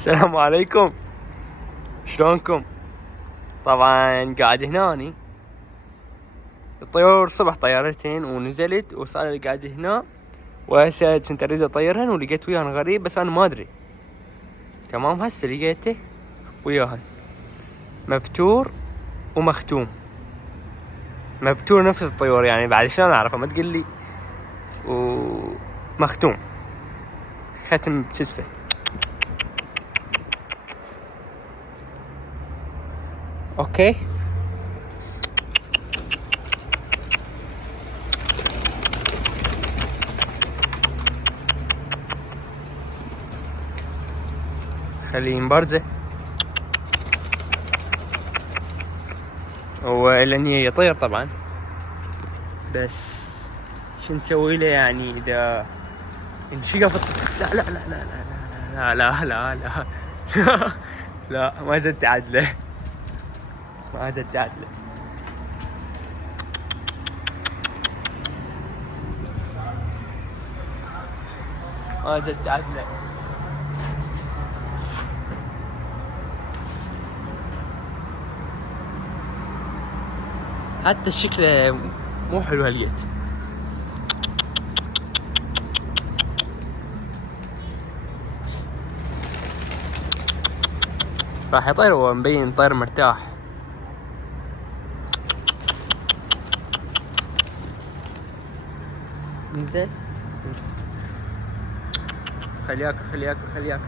السلام عليكم، شلونكم؟ طبعا قاعد هناني الطيور صبح طيارتين ونزلت وصار قاعد هنا، وهسه كنت اريد اطيرهن ولقيت وياهن غريب بس انا ما ادري. تمام، هسه لقيته وياهن مبتور ومختوم. مبتور نفس الطيور يعني، بعد شلون اعرفه ما تقول لي. ومختوم ختم بكتفه. اوكي، خليه مبرزه وإلا نية يطير طبعا، بس شو نسوي له يعني اذا انشقفت؟ لا لا لا لا لا لا لا لا لا لا، ما زدت عدله، ما زدت عدله. ما زدت عدله. حتى الشكل مو حلو هاليد. راح يطير ومبين طير مرتاح. انزين، خلي ياكل خلي ياكل خلي ياكل.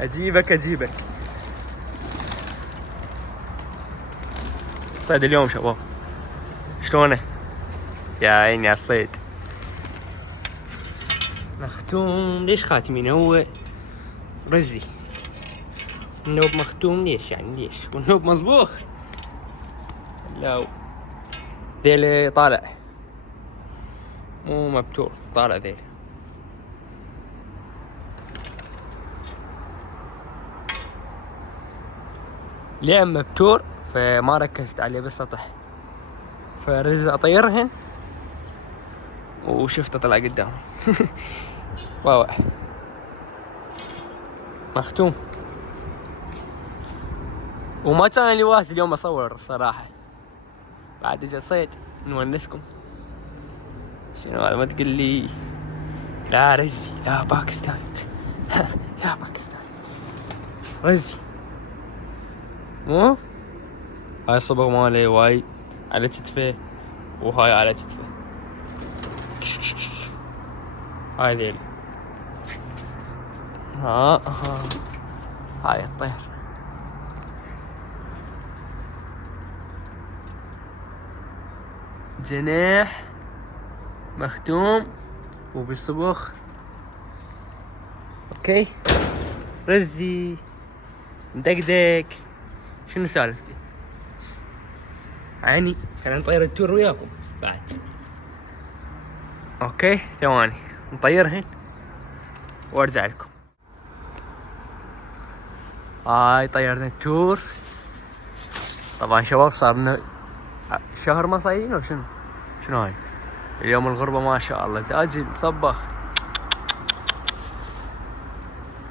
اجيبك اجيبك. صيد اليوم شباب، شلونه؟ يا عيني على الصيد. مختوم. ليش خاتمين؟ هو رزي. النوب مختوم ليش يعني؟ ليش؟ والنوب مصبوخ. لا ذيل طالع، مو مبتور، طالع ذيل. ليه مبتور فما ركزت عليه بالسطح، فرز اطيرهن وشفته طلع قدامي. واو، مختوم. وما كان لي واسع اليوم اصور الصراحه، بعد اجى صيد نونسكم. شنو هذا؟ ما تقول لي لا رزي، لا باكستان. لا باكستان، رزي. مو هاي الصبغ ماله وايد على كتفه، وهاي على كتفه. هاي ذيل. ها هاي الطير. جناح مختوم وبالصبغ. اوكي، رزي مدقدق. شنو سالفتي؟ عيني خلينا نطير التور وياكم بعد. اوكي ثواني نطيرهن وارجع لكم. هاي طيرنا التور. طبعا شباب صار لنا شهر ما صايرين او شنو هاي. اليوم الغربة ما شاء الله زاجل مصبخ.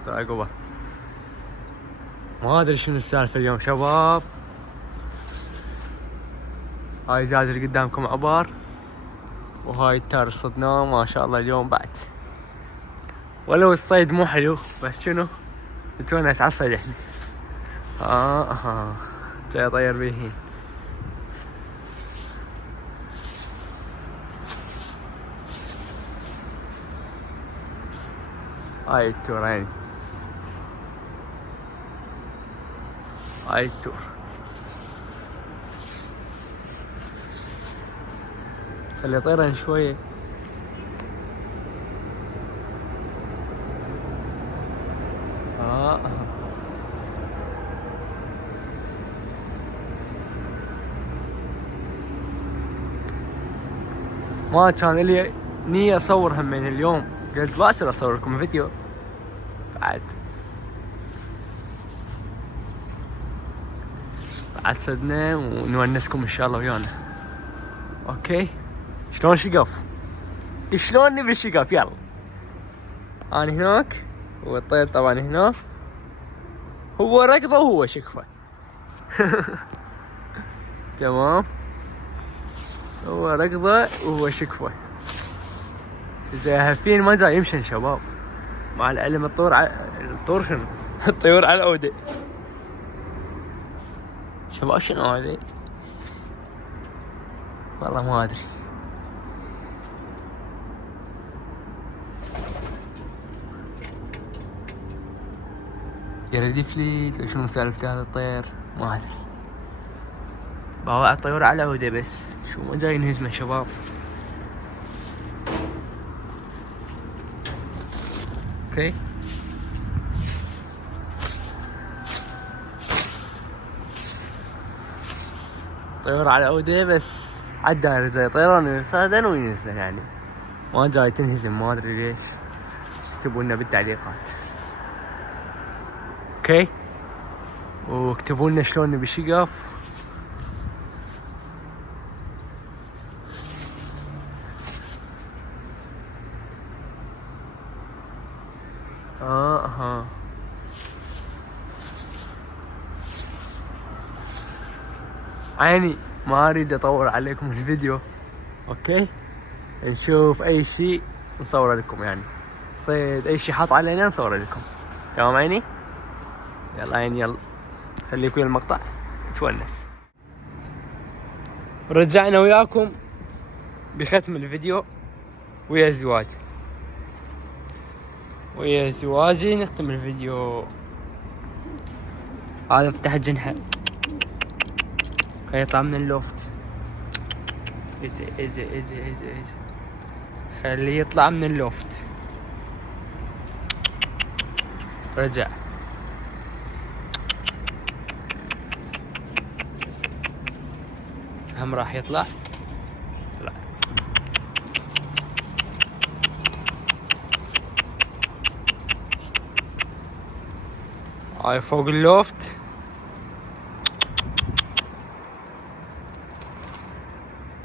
تعقبه ما ادري شنو السالفة اليوم شباب. هاي زاجل قدامكم عبار، وهاي التار صدناه ما شاء الله اليوم بعد. ولو الصيد مو حلو بس شنو نتونس على الصيد احنا. جاي اطير بيهين. هاي التور عيني، هاي التور. خلي يطيرن شوية. ما كان لي نية اصورهم من اليوم، قلت باكر اصور لكم فيديو بعد صدنا ونونسكم ان شاء الله ويانا. اوكي شلون شقف؟ شلون نبي الشقف؟ يلا انا هناك والطير طبعا هنا، هو ركضه وهو شقفه. تمام، هو ركضه وهو شقفه. جاهفين ما جاي يمشي شباب، مع العلم الطور شنو؟ الطيور على الأودة. شباب شنو هذي؟ والله ما ادري. جريدي فليت لو شنو سالفة هذا الطير ما ادري. باوع الطيور على العودة بس شو ما جاي ينهزمه شباب. اوكي طيور على العودة بس عالدايرة زي طيران يصعدن وينزلن، يعني ما جاي تنهزم. ما ادري ليش، اكتبوا لنا بالتعليقات. اوكي واكتبوا لنا شلون نبي شقف. عيني ما اريد اطول عليكم الفيديو. اوكي نشوف اي شيء نصوره لكم، يعني صيد اي شيء حاط علينا نصوره لكم. تمام عيني؟ يلا عيني يلا خليك ويا المقطع تونس. رجعنا وياكم بختم الفيديو ويا الزواج. ويا زواجي نختم الفيديو. هذا فتح جنحه يطلع من اللوفت. اجي خليه يطلع من اللوفت. رجع هم راح يطلع. طلع هاي فوق اللوفت.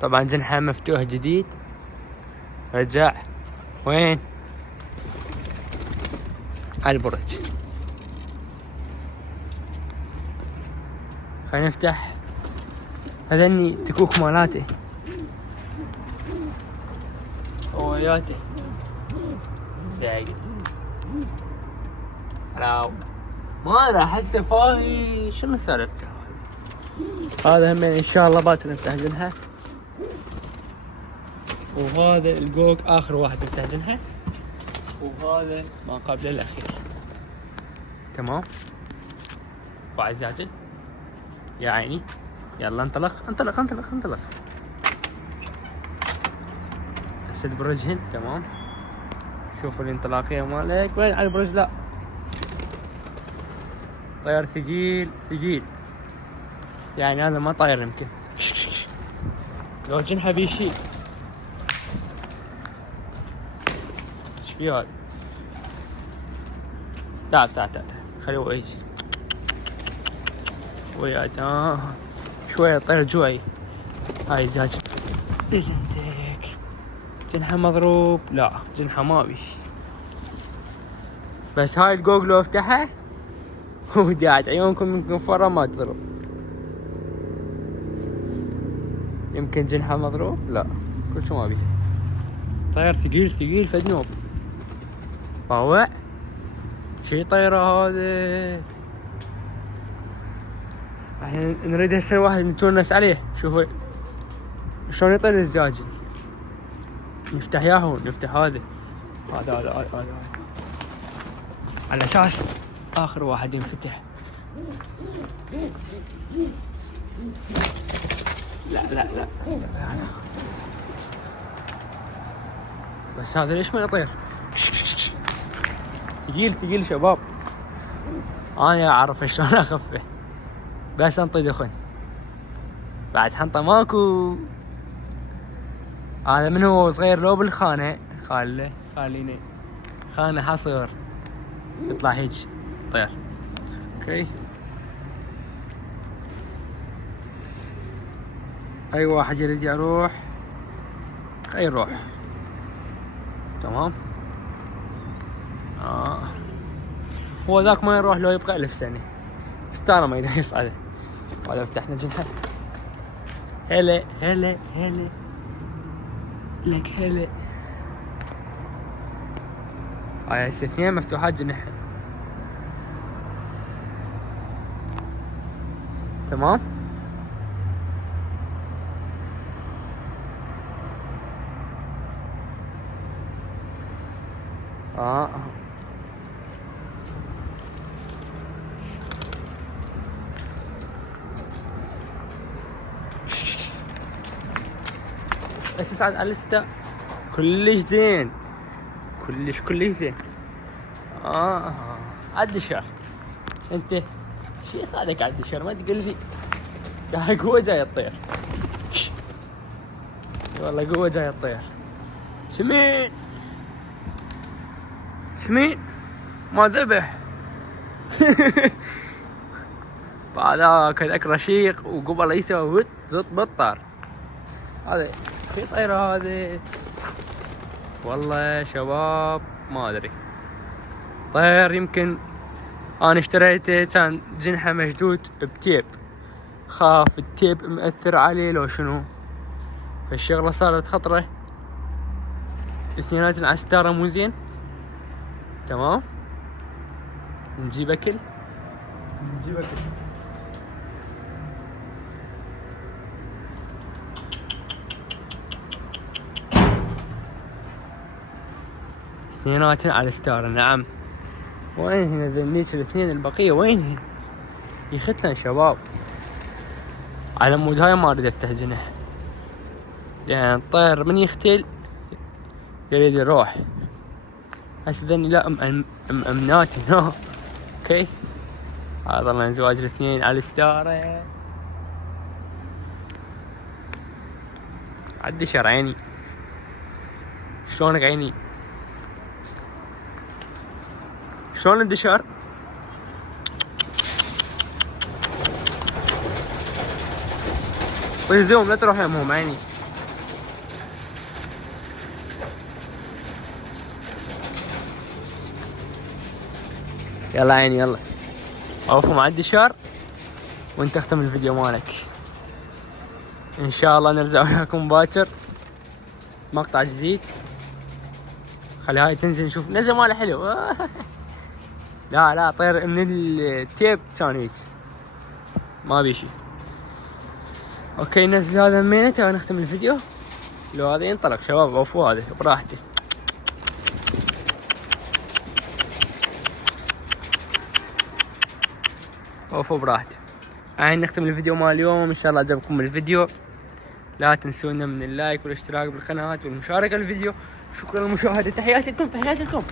طبعا جنحه مفتوح جديد. رجع وين؟ على البرج. خلينا نفتح هذني تكوك مالاتي وياتي زايد. هلاو ما ادري احسه فاهي شنو سالفته. هذا هم ان شاء الله باكر نفتح جنحه. وهذا الجوك اخر واحد نفتح جنحه، وهذا ما قبل الاخير. تمام بعد زاجل يا عيني. يلا انطلق انطلق انطلق انطلق. اسد برجهن. تمام شوفوا الانطلاقية مالك وين. على البرج لا، طير ثقيل ثقيل، يعني هذا ما طاير يمكن. لو جنحه بيشيل. ايش فيه هذا؟ تعال تعال تعال خليه هو يجي ويا. شوية طير جوعي. هاي زاج زنتك. جنحه مضروب؟ لا جنحه ما بي. بس هاي الجوج لو افتحها وداعت عيونكم من فرا ما تضرب. يمكن جنحه مضروب؟ لا كل شو ما بي. طير ثقيل ثقيل فدنوب. باوع شي طيرة هذا. احنا نريد هسه واحد نتونس عليه. شوفوا شلون يطير الزجاجي. نفتح ياهو نفتح هذا على اساس اخر واحد ينفتح. لا لا لا بس هذا ليش ما يطير؟ ثقيل ثقيل شباب. انا اعرف شلون اخفه بس انطي دخن. بعد حنطه ماكو. هذا من هو صغير لو بالخانه خاليني خانه حصر يطلع هيك طير. اوكي اي واحد يريد يروح خليه يروح. تمام. هو ذاك ما يروح لو يبقى 1000 سنة. ستارة ما يقدر يصعده. وهذا فتحنا جنحه. هلا هلا هلا لك هلا. هاي هسه 2 مفتوحات جنحهن. تمام. بس يصعد على 6 كلش زين. كلش زين. عالدشر. انت شو يصعدك عالدشر؟ ما تقول لي جاي قوة جاي الطير. والله قوة جاي الطير. سمين ما ذبح. بعدك هذاك رشيق وقبل يسوي زط بطر. هذا في طيرة هذه. والله يا شباب ما ادري. طير يمكن انا اشتريته كان جنحه مشدود بتيب، خاف التيب مأثر عليه لو شنو، فالشغلة صارت خطرة. اثنيناتن على ستارة مو زين. تمام. نجيب اكل. اثنيناتن على ستارة. نعم. وين هنا ذنيك الاثنين البقية وينهن؟ يختلن شباب. على مود هاي ما اريد افتح جنح، يعني الطير من يختل يريد يروح. هسه ذني لا مأمناتي. اوكي. هذا الله زواج الاثنين على الستارة. عالدشر عيني. شلونك عيني؟ شلون الدشر؟ ويزوم لا تروح يمهم عيني. يلا عيني يلا. اوقفوا مع الدشر وانت اختم الفيديو مالك. ان شاء الله نرجع وياكم باكر مقطع جديد. خلي هاي تنزل نشوف. نزل ماله حلو. لا طير من التيب كان هيك ما بيشي. اوكي نزل هذا همينته ونختم الفيديو. لو هذا ينطلق شباب اوفوا هذا براحتي. اوفوا براحتي. الحين نختم الفيديو مال اليوم. ان شاء الله عجبكم الفيديو. لا تنسونا من اللايك والاشتراك بالقناة والمشاركة الفيديو. شكرا للمشاهدة. تحياتي لكم.